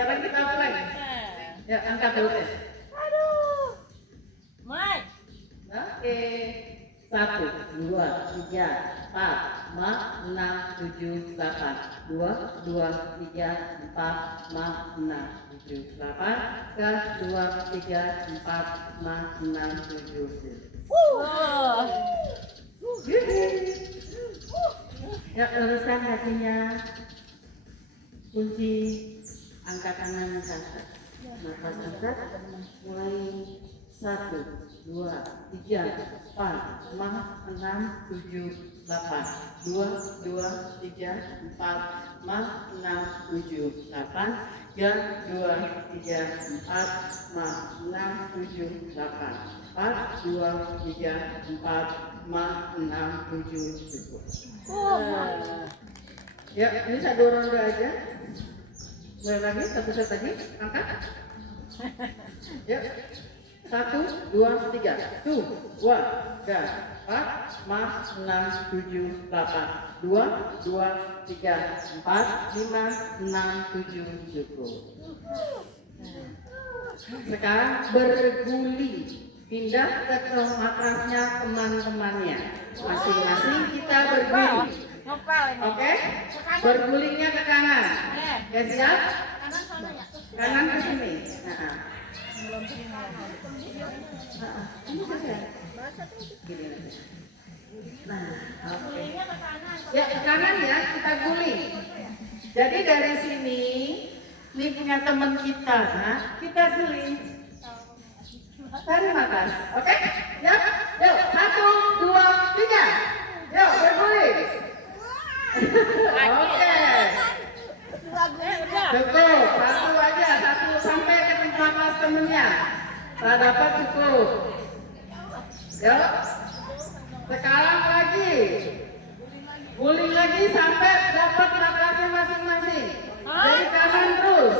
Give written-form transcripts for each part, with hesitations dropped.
Sekarang kita mulai. Ya, angkat dulu deh. Aduh. Mike. Oke. 1, 2, 3, 4, 5, 6, 7, 8. 2, 2, 3, 4, 5, 6, 7, 8. 2, 3, 4, 5, 6, 7, 8. Ya, luruskan kakinya. Kunci, angkat tangan angkat. Nafas angkat. Mulai 1, 2, 3, 4, 5, 6, 7, 8. 2, 2, 3, 4, 5, 6, 7, 8. 3, 2, 3, 4, 5, 6, 7, 8. 4, 2, 3, 4, 5, 6, 7, cukup. Ya, ini 1 ronde aja. Mulai lagi, 1 set lagi, angkat. Ya, 1, 2, 3, 2, 3, 4, 5, 6, 7, 8. 2, 2, 3, 4, 5, 6, 7, cukup. Sekarang berguling, pindah ke matrasnya teman-temannya. Masing-masing kita berguling. Oke? Bergulingnya ke kanan. Ya siap? Kanan ke sini. Oke. Ya ke kanan ya, kita guling. Jadi dari sini, ini punya teman kita, kita guling. Tarik nafas, oke? Ya, yuk 1, 2, 3. Yuk berguling. Oke. Cukup, 1 aja, 1 sampai ke tempat temennya. Tak dapat cukup. Yuk. Sekarang lagi. Guling lagi sampai dapat nafasnya masing-masing. Dari kanan terus.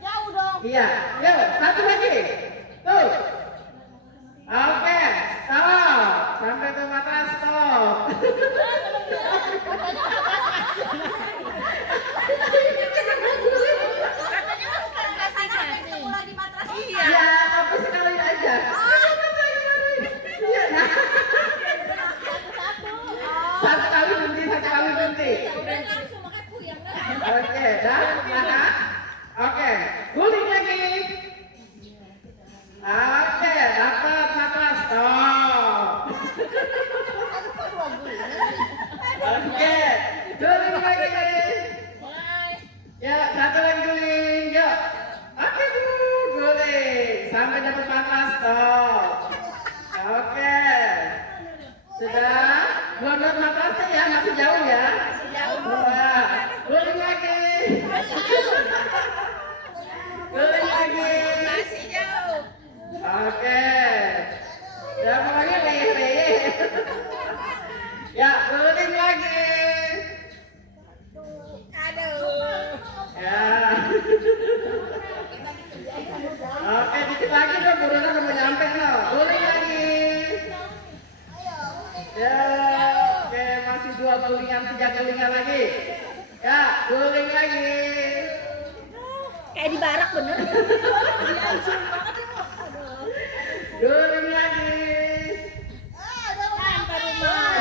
Jauh dong. Iya, yuk 1 lagi. Tuh. Oke, stop. Sampai ke matras stop. Iya, tapi sekali aja. Iya, nah. 1 kali berhenti, 1 kali berhenti. Oke, dah. Oke, guling lagi. Oke, dapat nafas. Stop. Oke, guling lagi. Ya, 1 lagi guling. Yuk. Oke, guling. Sampai dapat nafas. Stop. Oke. Sudah. Buat nafasnya ya, masih jauh ya. Wah, guling lagi. Guling lagi. Masih jauh. Oke. Ya, lagi lih. Ya, guling lagi. Aduh. Ya. Oke, dikit lagi dong, buruan udah mau nyampe loh. Guling lagi. Ya, oke, masih 2 gulingan, 3 gulingan lagi. Ya, guling lagi. Kayak di barak bener. Guling lagi. Sampai rumah.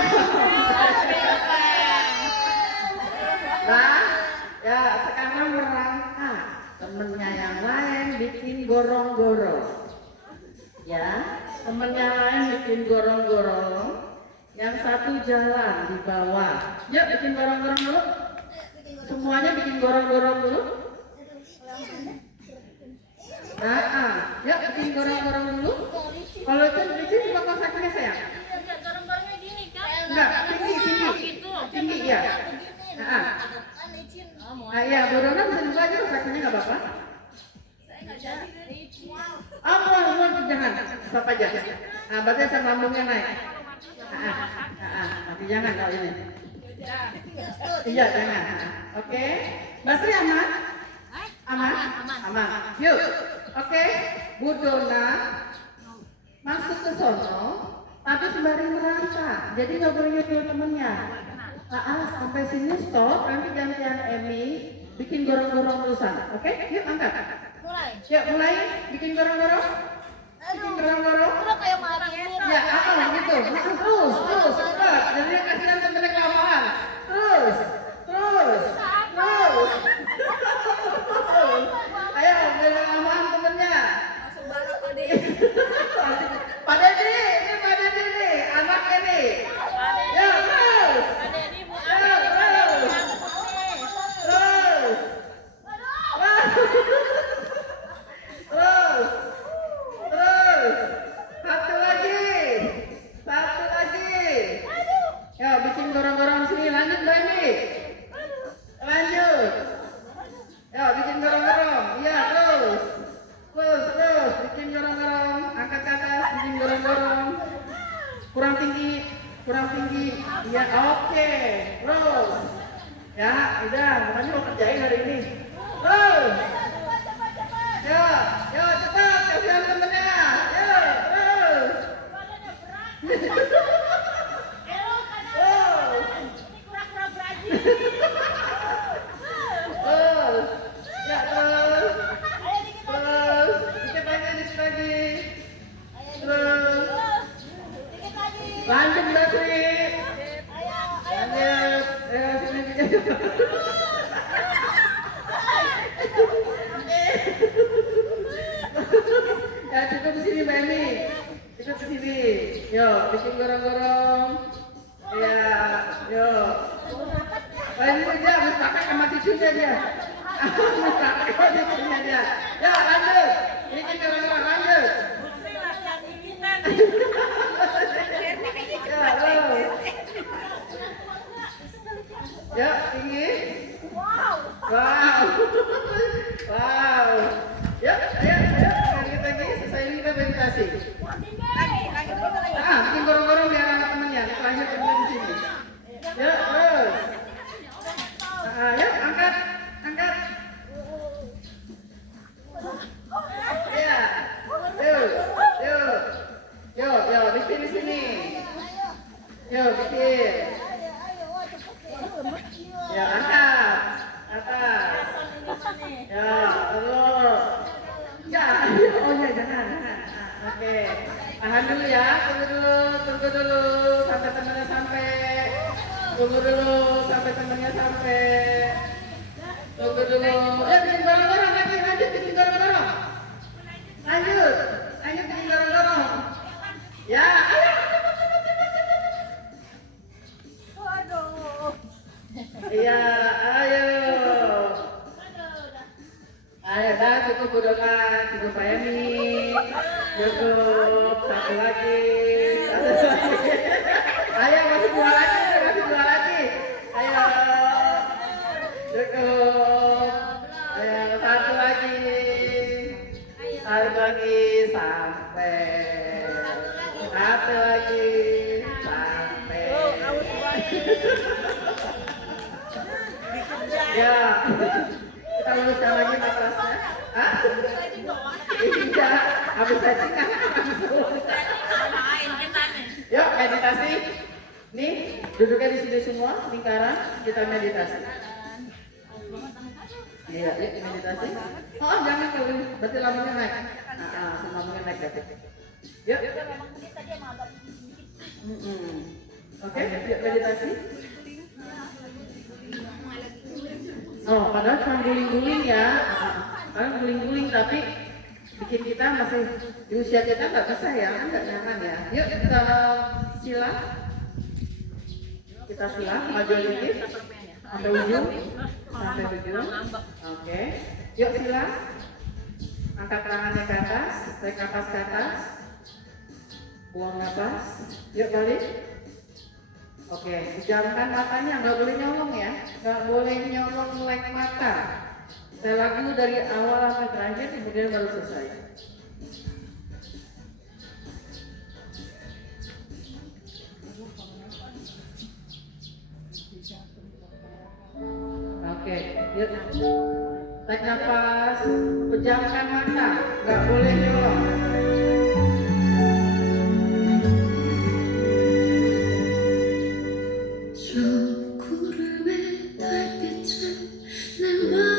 Nah, ya sekarang merangkak. Temennya yang lain bikin gorong-gorong. Ya, temennya lain bikin gorong-gorong. Yang satu jalan di bawah. Yuk bikin gorong-gorong dulu. Semuanya bikin gorong-gorong dulu. Nah, yuk bikin gorong-gorong dulu. Kalau itu licin juga kok kakinya sayang. Gorong-gorongnya gini kan? Enggak, tinggi ya. Nah, ya, Borona bisa dibuka aja kakinya nggak apa-apa. Jangan, stop aja. Nah, berarti asam lambungnya naik. Tapi jangan kalau ini. Iya, jangan. Oke. Basri aman? Aman. Yuk. Oke. Bu Dona masuk ke sono, tapi sembari merangkak. Jadi nggak boleh nyusul temennya. Sampai sini stop. Nanti gantian Emi. bikin gorong-gorong terusan. Oke, yuk angkat. Mulai. Yuk mulai, bikin gorong-gorong. Bikin gorong-gorong. Udah kayak marah Ya, gitu. Terus, cepat. Jadi kasihan temennya kelamaan. Terus. Ayo, biar kelamaan temennya. Langsung balap tadi. Pak Dedi, ini Pak Dedi nih, anaknya nih. Ya, terus. Terus. Satu lagi. Ya, bikin gorong-gorong sini. Lanjut, Mbak Emi. Lanjut. Ya, bikin gorong-gorong. Iya, terus. Bikin gorong-gorong. Angkat ke atas, bikin gorong-gorong. Kurang tinggi. Ya, oke. Terus. Ya, udah. Makanya mau kerjain hari ini. Terus. Ya, cepat. Kasihan temennya. Ya, terus. Ya, terus. Dikit lagi. Terus. Lanjut, Mbak Sri. Lanjut. Ayo, sini bikin. Ya, cukup di sini, Mbak Emi. Cukup di sini. Yo, bikin gorong-gorong. Ya, yo. Oh, ini dia harus pakai sama tisunya dia. Harus pakai sama tisunya dia. Ya, lanjut. Bikin gorong-gorong, lanjut. Ya, terus. Ya, tinggi. Wow. Ya, ayo. Lagi. Selesai ini kita meditasi. Bikin gorong-gorong biar anak temennya. Terakhir temennya di sini. Ya, terus. Ya, angkat. Ya. Yuk, bikin di sini. Yuk, bikin. Ya, angkat. Atas. Ya, terus. Ya, jangan. Oke. Tahan dulu ya, tunggu dulu sampai temennya sampai. Tunggu dulu sampai temennya sampai. Tunggu dulu. Ya, bikin gorong-gorong lagi, lanjut bikin gorong-gorong. Lanjut bikin gorong-gorong. Ya, ayo. Iya, ayo. Ayo, dah cukup cukup Pak Emi. Cukup, satu lagi. Ayo, masih dua lagi. Ayo. Cukup. Ayo, satu lagi. Sampai. Satu lagi. Sampai. Ya. Kita luruskan lagi kelasnya. Hah? Iya, habis aja. Yuk, meditasi. Nih, duduknya di sini semua, lingkaran, kita meditasi. Iya, yuk meditasi. Oh, jangan dulu, berarti lambungnya naik. Lambungnya naik berarti. Yuk. Oke, yuk meditasi. Oh, padahal cuma guling-guling ya. Padahal guling-guling tapi bikin kita masih di usia kita nggak bisa ya, nggak nyaman ya. Yuk kita sila. Maju dikit sampai ujung. Oke. Yuk sila. Angkat tangannya ke atas, tarik nafas ke atas. Buang nafas. Yuk balik. Oke, pejamkan matanya, nggak boleh nyolong ya, nggak boleh nyolong melek mata. Saya lagu dari awal sampai terakhir, kemudian baru selesai. Oke, yuk. Tarik nafas, pejamkan mata, nggak boleh nyolong. 저 구름의 달빛은 내 맘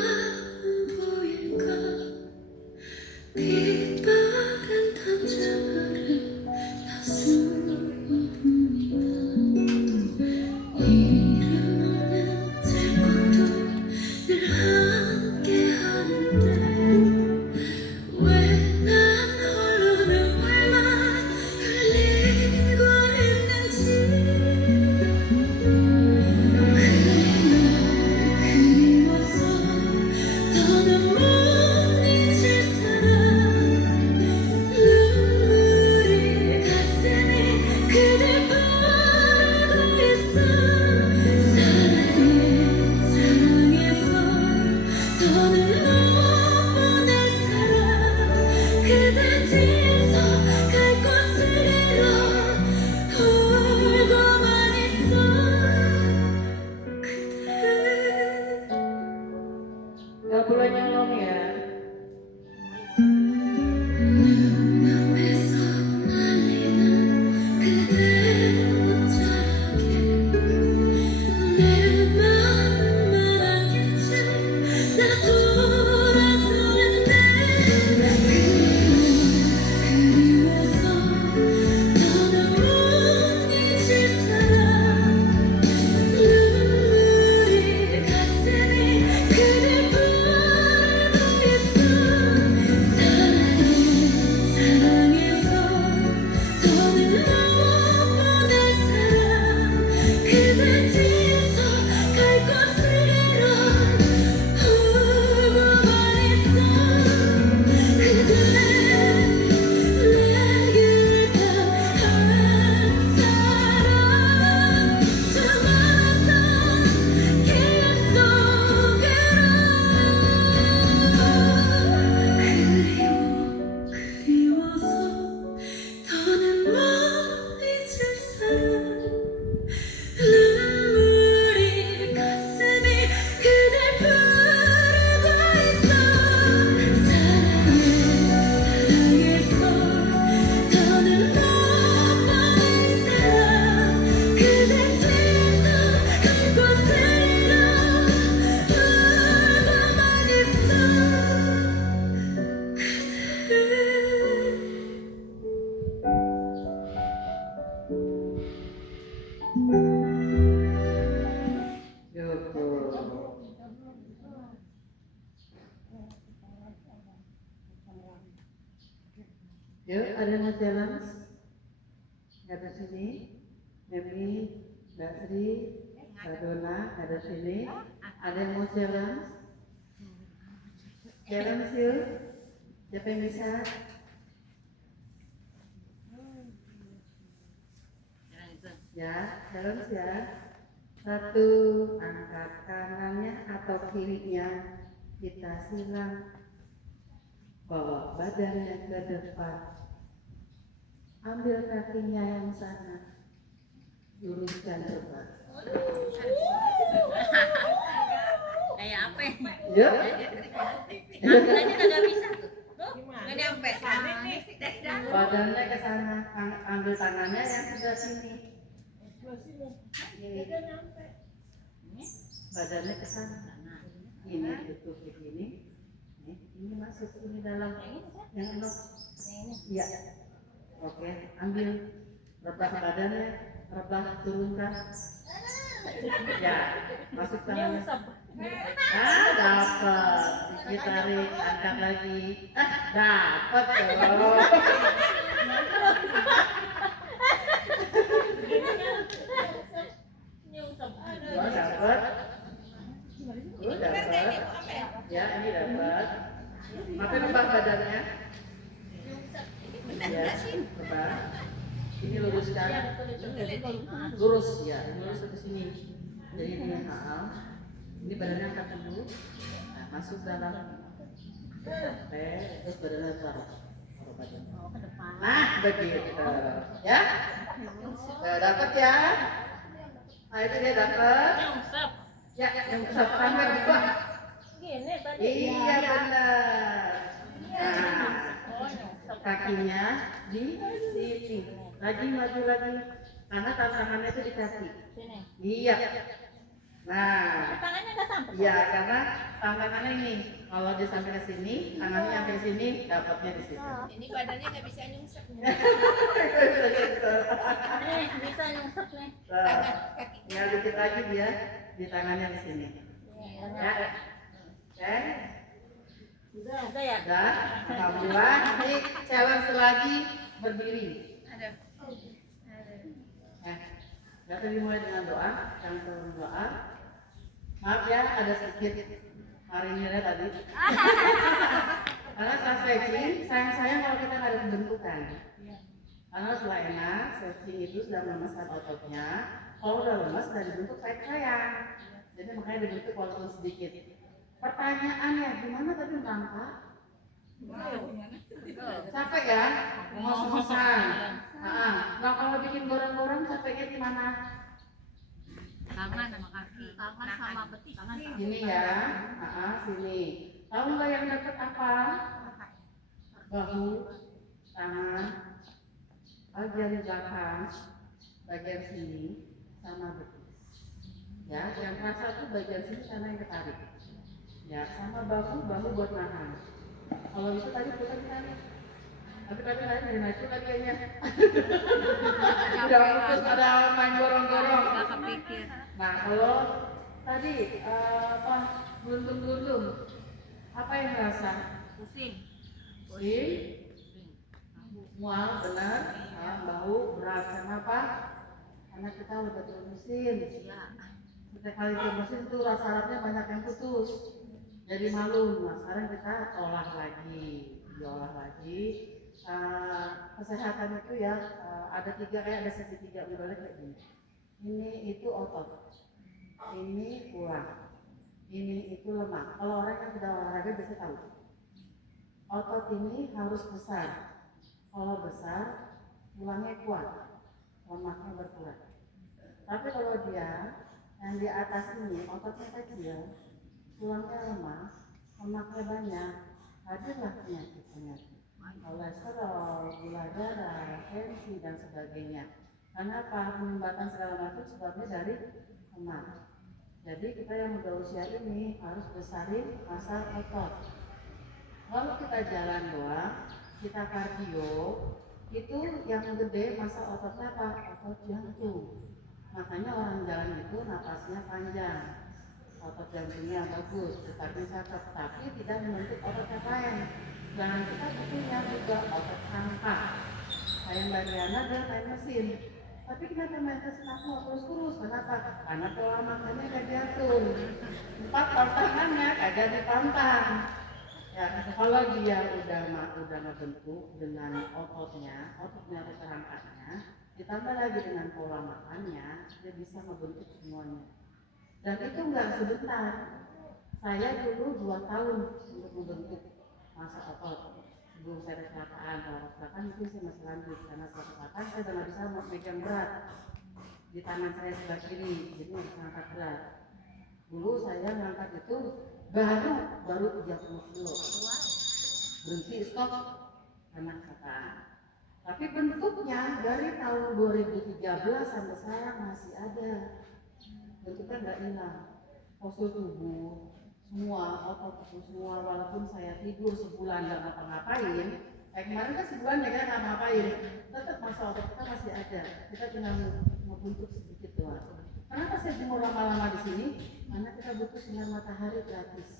ya. Yuk, ada yang mau challenge? Ada sini, Memi, Mbak Sri, Mbak Dona, ada sini. Ada yang mau challenge? Challenge yuk. Siapa yang bisa? Ya, challenge ya. Satu, angkat kanannya atau kirinya kita silang. Bawa badannya ke depan. Ambil kakinya yang sana, luruskan coba. Kayak apa? Yuk. Ambilnya kagak bisa tuh. Nggak nyampe. Badannya ke sana, ambil tangannya yang sebelah sini. Ini. Badannya ke sana. Ini tutup begini. Ini masuk ini dalam yang enak. Iya. Oke, ambil rebah badannya, rebah turunkan. Ya, masuk tangannya. Dapat. Dikit tarik, angkat lagi. Dapat dong. Dapat. Dapat. Ya, ini dapat. Maka rebah badannya. Ya, rebah. Ini luruskan. Lurus ya, lurus ke sini. Jadi ini ini badannya angkat dulu. Nah, masuk dalam. Terus badannya taruh badan. Nah, begitu. Ya? Dapat ya? Nah, itu dia dapat. Ya, yang tangan dua. Gini tadi. Iya benar. Nah, kakinya di sini. Lagi maju lagi. Karena tangannya itu di kaki. Iya. Nah, Tangannya nggak sampai. iya karena tangannya ini. Kalau dia sampai ke sini, tangannya sampai sini, dapatnya di situ. Ini badannya nggak bisa nyungsep. Bisa nyungsep nih. Ya dikit lagi dia di tangannya di sini. Ya. Oke. Udah ya? Udah. Alhamdulillah. Ini challenge lagi berdiri. Kita dimulai dengan doa. Yang pertama doa. Maaf ya, ada sedikit marinirnya tadi. Karena setelah stretching, sayang-sayang kalau kita nggak ada pembentukan. Karena setelah enak, stretching itu sudah melemaskan ototnya. Kalau udah lemas, sudah dibentuk sayang. Jadi makanya dibentuk walaupun sedikit. Pertanyaannya, gimana tadi langkah? Capek ya? Ngos-ngosan. Nah kalau bikin goreng-goreng capeknya di mana? Tangan sama kaki. Tangan sama betis. Sini ya, sini. Tahu nggak yang dekat apa? Bahu, tangan, bagian belakang, bagian sini, sama betis. Ya, yang terasa tuh bagian sini karena yang ketarik. Ya, sama bahu buat nahan. Kalau itu tadi bukan tarik. Tapi tadi dari itu tadi kayaknya. Udah fokus pada main gorong-gorong. Nggak kepikir. Nah, kalau tadi apa gulung-gulung, apa yang rasa? Pusing. Pusing, mual, benar. Nah, bau, berat, kenapa? Karena kita udah terusin. Setiap kali terusin tuh rasa-rasanya banyak yang putus. Jadi malu. Nah, sekarang kita olah lagi, diolah lagi. Kesehatan itu ya ada tiga, kayak ada segitiga modelnya kayak gini. Ini itu otot, ini tulang, ini itu lemak. Kalau orang yang sudah olahraga bisa tahu. Otot ini harus besar. Kalau besar, tulangnya kuat, lemaknya berkurang. Tapi kalau dia yang di atas ini ototnya kecil, tulangnya lemah, lemaknya banyak, hadirlah penyakit-penyakit. Kolesterol, gula darah, tensi dan sebagainya. Kenapa? Penyumbatan segala macam sebabnya dari lemak. Jadi kita yang udah usia ini harus besarin massa otot. Kalau kita jalan doang, kita kardio, itu yang gede massa ototnya apa? Otot jantung. Makanya orang jalan itu napasnya panjang, otot jantungnya bagus, detaknya cakep, tapi tidak membentuk otot yang lain. Jangan kita punya juga otot rangka. Kayak Mbak Diana dia main mesin. Tapi kenapa main mesin aku terus kurus? Kenapa? Karena pola makannya gak diatur. 4 tangannya kagak dipantang. Ya, kalau dia udah ngebentuk dengan ototnya atau kerangkanya, ditambah lagi dengan pola makannya, dia bisa membentuk semuanya. Dan itu enggak sebentar. Saya dulu 2 tahun untuk membentuk massa otot. Sebelum saya kecelakaan, kalau kecelakaan itu saya masih lanjut karena setelah kecelakaan saya udah nggak bisa memegang berat di tangan saya sebelah kiri, jadi harus ngangkat berat. Dulu saya ngangkat itu baru 30 kilo. Berhenti stop karena kecelakaan. Tapi bentuknya dari tahun 2013 sampai sekarang masih ada. Bentuknya nggak hilang. Postur tubuh, semua otot semua, walaupun saya tidur sebulan nggak ngapa-ngapain, kemarin kan sebulan ya kan nggak ngapain, tetap masa otot kita masih ada. Kita tinggal membentuk sedikit doang. Kenapa saya jemur lama-lama di sini? Karena kita butuh sinar matahari gratis.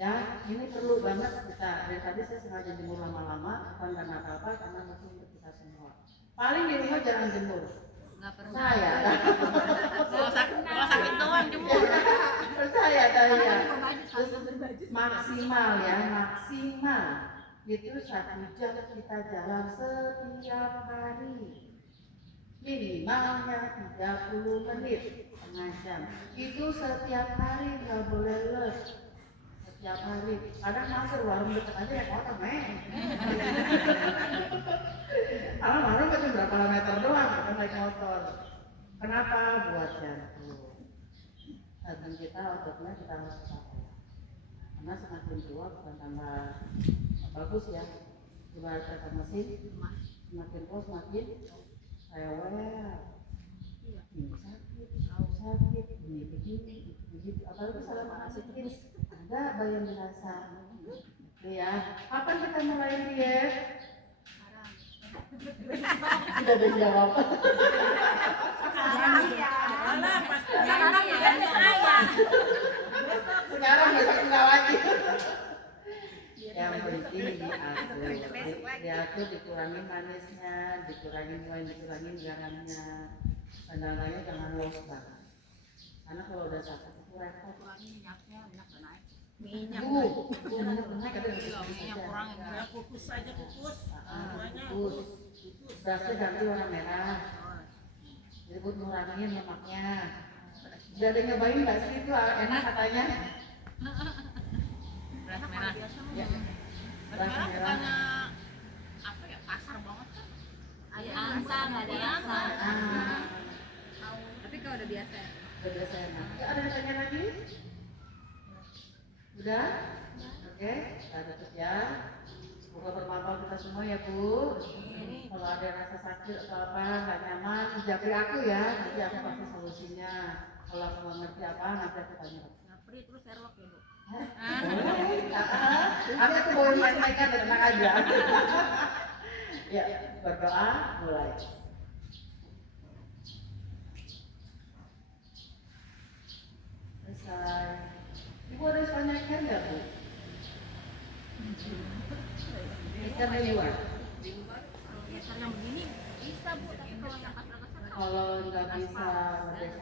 Ya, ini perlu banget kita. Dari tadi saya sengaja jemur lama-lama, bukan karena apa-apa, karena untuk kita semua. Paling di rumah jangan jemur. Saya. Kalau sakit doang jemur. Percaya saya. Maksimal ya, maksimal. Itu 1 jam kita jalan setiap hari. Minimalnya 30 menit, setengah jam. Itu setiap hari, nggak boleh les. Setiap hari. Kadang mampir warung dekat aja ya kotor, Karena warung cuma berapa meter doang, bukan naik motor. Kenapa? Buat jantung. Jantung kita, ototnya kita harus pakai. Karena semakin tua bukan tambah bagus ya. Ibarat kata mesin, semakin tua semakin rewel. Ini sakit, ini begini, begitu. Apalagi selama asitis, ada bayang dirasa. Ya, kapan kita mulai diet? Sudah ada jawab. Sekarang besok enggak lagi. Yang penting diatur, dikurangin manisnya, dikurangin garamnya, kendalanya jangan los banget. Karena kalau udah sakit itu repot. Minyak kukus aja kukus. Berasnya ganti warna merah. Jadi buat ngurangin lemaknya. Udah ada nyobain nggak sih itu enak katanya? Beras merah. Ya. Beras merah bukannya apa ya, kasar banget kan? Ada asa, nggak ada asa. Tapi kalau udah biasa. Udah biasa enak. Ada yang tanya lagi? Sudah? Oke, kita tutup ya. Semoga bermanfaat kita semua ya Bu. Kalau ada rasa sakit atau apa nggak nyaman, japri aku ya. Nanti aku kasih solusinya. Kalau aku nggak ngerti apa, nanti aku tanya. Japri terus Sherlock ya, Bu. Aku boleh main-mainkan, tenang aja. Ya, berdoa mulai. Selesai. Ibu ada tanyakan nggak Bu? Ikan di luar. Kalau yang begini bisa, Bu, tapi kalau yang kasar-kasar Kalau nggak bisa